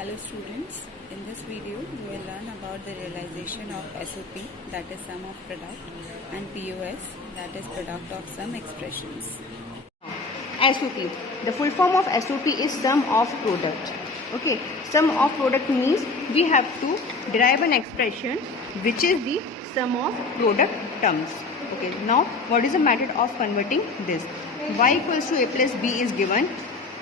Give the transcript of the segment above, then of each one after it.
Hello students, in this video we will learn about the realization of SOP, that is sum of product, and POS, that is product of sum expressions. SOP. The full form of SOP is sum of product. Okay, sum of product means we have to derive an expression which is the sum of product terms. Okay, now what is the method of converting this? Y equals to A plus B is given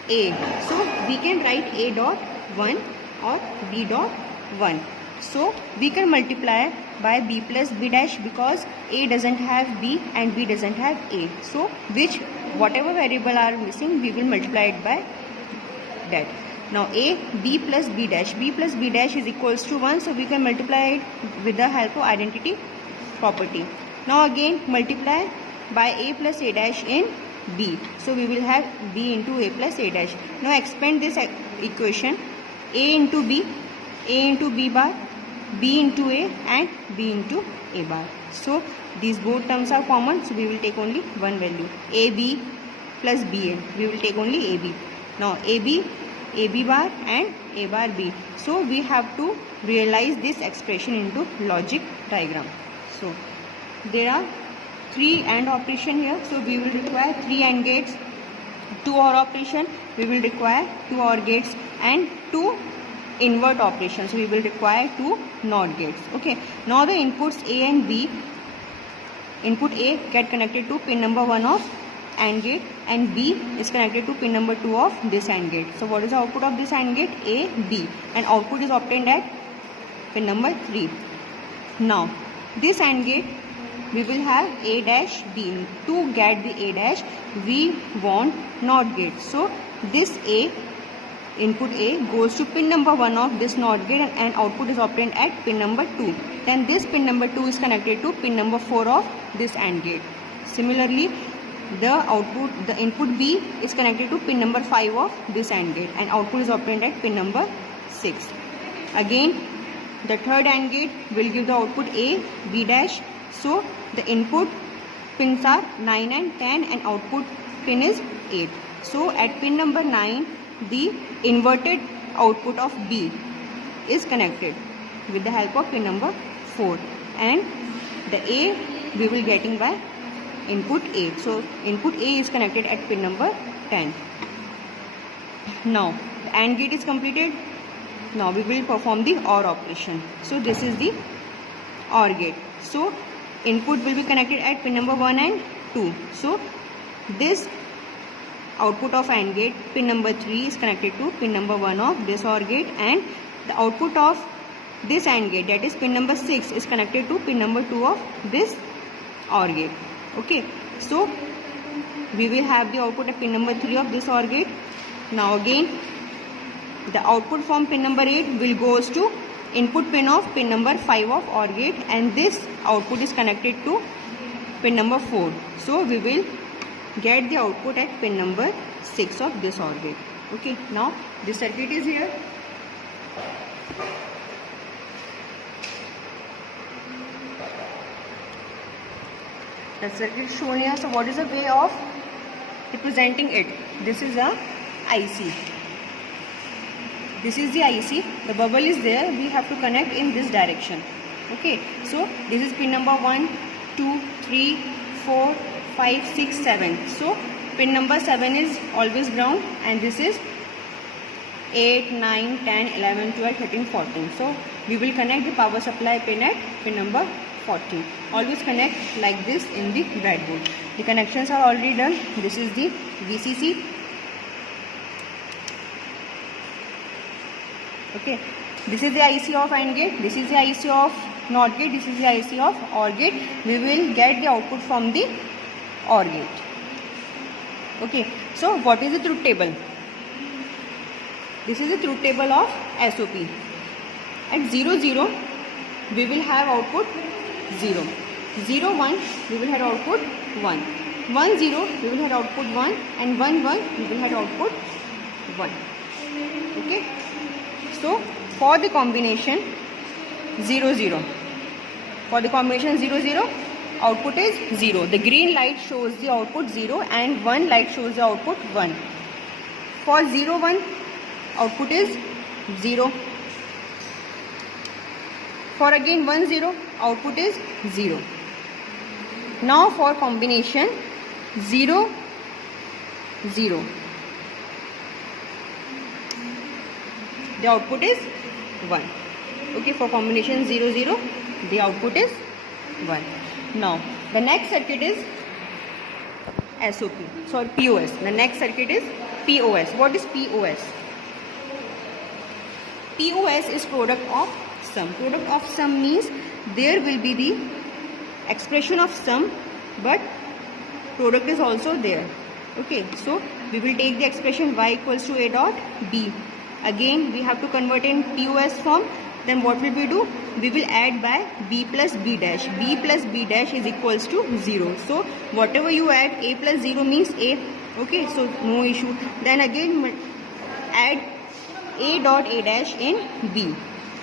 A. So we can write A dot 1 or B dot 1. So we can multiply by B plus B dash because A doesn't have B and B doesn't have A. So whatever variable are missing, we will multiply it by that. Now A, B plus B dash is equals to 1. So we can multiply it with the help of identity property. Now again multiply by A plus A dash in B. So we will have B into A plus A dash. Now expand this equation. A into B bar, B into A and B into A bar. So these both terms are common. So we will take only one value. AB plus BN. We will take only AB. Now AB bar and A bar B. So we have to realize this expression into logic diagram. So there are 3 AND operation here. So we will require 3 AND gates, 2 OR operation. We will require 2 OR gates and 2 invert operations. So we will require 2 NOT gates. Okay. Now the inputs A and B. Input A get connected to pin number 1 of AND gate and B is connected to pin number 2 of this AND gate. So what is the output of this AND gate? A, B, and output is obtained at pin number 3. Now this AND gate we will have A dash B. To get the A dash we want NOT gate. So this A, input A goes to pin number 1 of this NOT gate and output is obtained at pin number 2. Then this pin number 2 is connected to pin number 4 of this AND gate. Similarly, the input B is connected to pin number 5 of this AND gate and output is obtained at pin number 6. Again, the third AND gate will give the output A, B dash. So the input pins are 9 and 10 and output pin is 8. So at pin number 9, the inverted output of B is connected with the help of pin number 4 and the A we will getting by input A. So input A is connected at pin number 10. Now the AND gate is completed. Now we will perform the OR operation. So this is the OR gate. So input will be connected at pin number 1 and 2. So this output of AND gate pin number 3 is connected to pin number 1 of this OR gate and the output of this AND gate, that is pin number 6, is connected to pin number 2 of this OR gate. Okay, so we will have the output at pin number 3 of this OR gate. Now again the output from pin number 8 will goes to input pin of pin number 5 of OR gate and this output is connected to pin number 4. So we will get the output at pin number 6 of this OR gate. Okay, now this circuit is here. The circuit is shown here. So what is the way of representing it? This is a IC. This is the IC. The bubble is there. We have to connect in this direction. Okay, so this is pin number 1, 2, 3, 4, 5, 6, 7. So pin number 7 is always ground and this is 8, 9, 10, 11, 12, 13, 14. So we will connect the power supply pin at pin number 14. Always connect like this in the breadboard. The connections are already done. This is the VCC. Okay, this is the IC of AND gate. This is the IC of NOT gate. This is the IC of OR gate. We will get the output from the OR gate. Okay, so what is the truth table? This is the truth table of SOP. At 0, 0, we will have output 0. 0, 1, we will have output 1. 1, 0, we will have output 1 and 1, 1, we will have output 1. Okay, so for the combination 0, 0, for the combination 0, 0, output is 0. The green light shows the output 0 and 1 light shows the output 1. For 0, 1, output is 0. For again 1 0, output is 0. Now for combination 0 0, the output is 1. Okay, for combination 0 0, the output is 1. Now the next circuit is POS. The next circuit is POS. What is POS? POS is product of sum. Product of sum means there will be the expression of sum, but product is also there. Okay, so we will take the expression y equals to a dot b. Again we have to convert in POS form. Then what will we do? We will add by b plus b dash. B plus b dash is equals to 0. So whatever you add, a plus 0 means a. Okay, so no issue. Then again add a dot a dash in b.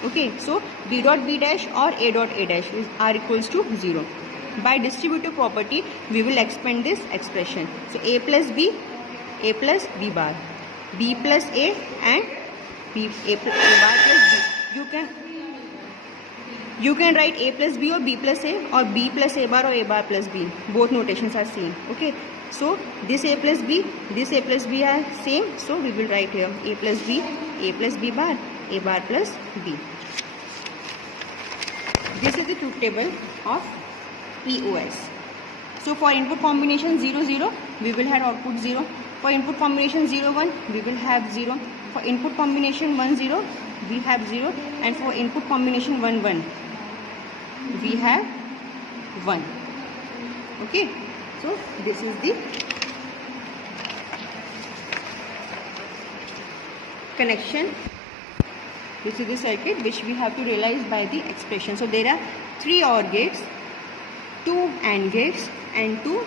Okay, so b dot b dash or a dot a dash are equals to 0. By distributive property, we will expand this expression. So a plus b plus b bar, b plus a and a bar plus b. You can write a plus b or b plus a, or b plus a bar or a bar plus b. Both notations are same. Okay, so this a plus b are same. So we will write here a plus b bar, a bar plus b. This is the truth table of POS. So for input combination 0 0, we will have output 0. For input combination 0 1, we will have 0. For input combination 1 0, we have 0. And for input combination 1 1, we have 1. Okay, so this is the connection. This is the circuit which we have to realize by the expression. So there are 3 OR gates, 2 AND gates and 2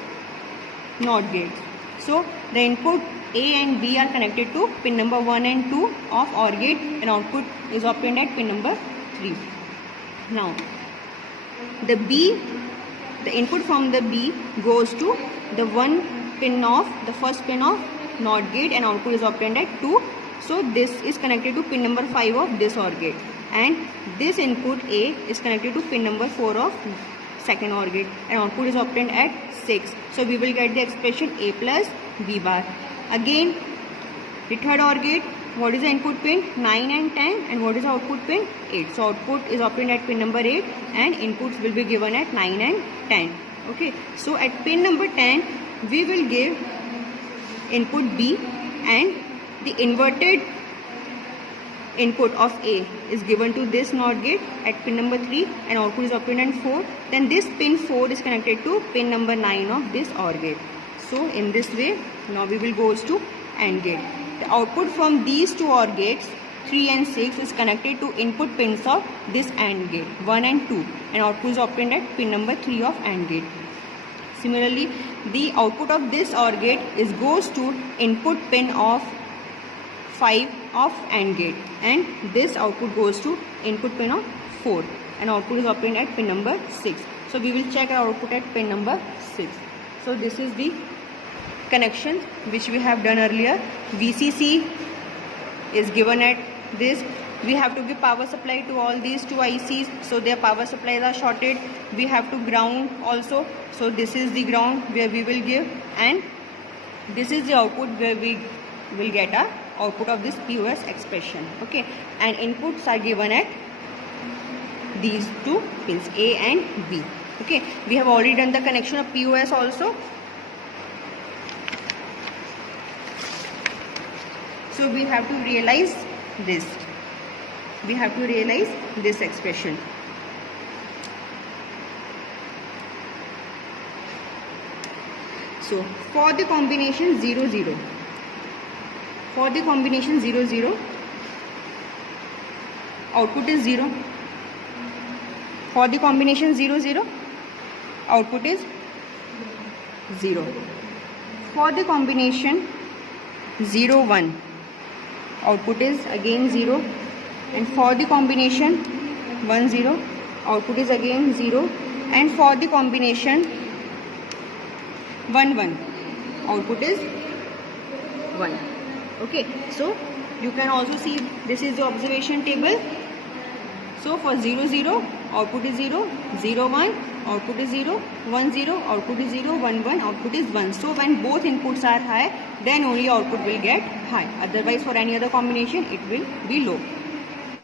NOT gates. So the input A and B are connected to pin number 1 and 2 of OR gate, and output is obtained at pin number 3. Now the input from the B goes to the first pin of NOT gate, and output is obtained at 2. So this is connected to pin number 5 of this OR gate, and this input A is connected to pin number 4 of second OR gate, and output is obtained at 6. So we will get the expression a plus b bar. Again the third OR gate, what is the input pin? 9 and 10, and what is the output pin? 8. So output is obtained at pin number 8, and inputs will be given at 9 and 10. Okay, so at pin number 10 we will give input B, and the inverted input of A is given to this NOT gate at pin number 3, and output is obtained at 4. Then this pin 4 is connected to pin number 9 of this OR gate. So in this way, now we will go to AND gate. The output from these 2 OR gates 3 and 6 is connected to input pins of this AND gate 1 and 2, and output is obtained at pin number 3 of AND gate. Similarly, the output of this OR gate goes to input pin of 5 of AND gate, and this output goes to input pin of 4, and output is obtained at pin number 6. So we will check our output at pin number 6. So this is the connection which we have done earlier. VCC is given at this. We have to give power supply to all these 2 ICs, so their power supplies are shorted. We have to ground also, so this is the ground where we will give, and this is the output where we will get our output of this POS expression. Okay, and inputs are given at these 2 pins A and B. Okay, we have already done the connection of POS also. So we have to realize this. We have to realize this expression. So for the combination 0 0, for the combination 0 0, output is 0. For the combination 0 0, output is 0. For the combination 0 1, output is again 0. And for the combination 1 0, output is again 0. And for the combination 1 1, output is 1. Okay, so You can also see this is the observation table. So for 0 0 output is 0, 0 1 output is 0, 1 0 output is 0, 1 1 output is 1. So when both inputs are high, then only output will get high. Otherwise for any other combination it will be low.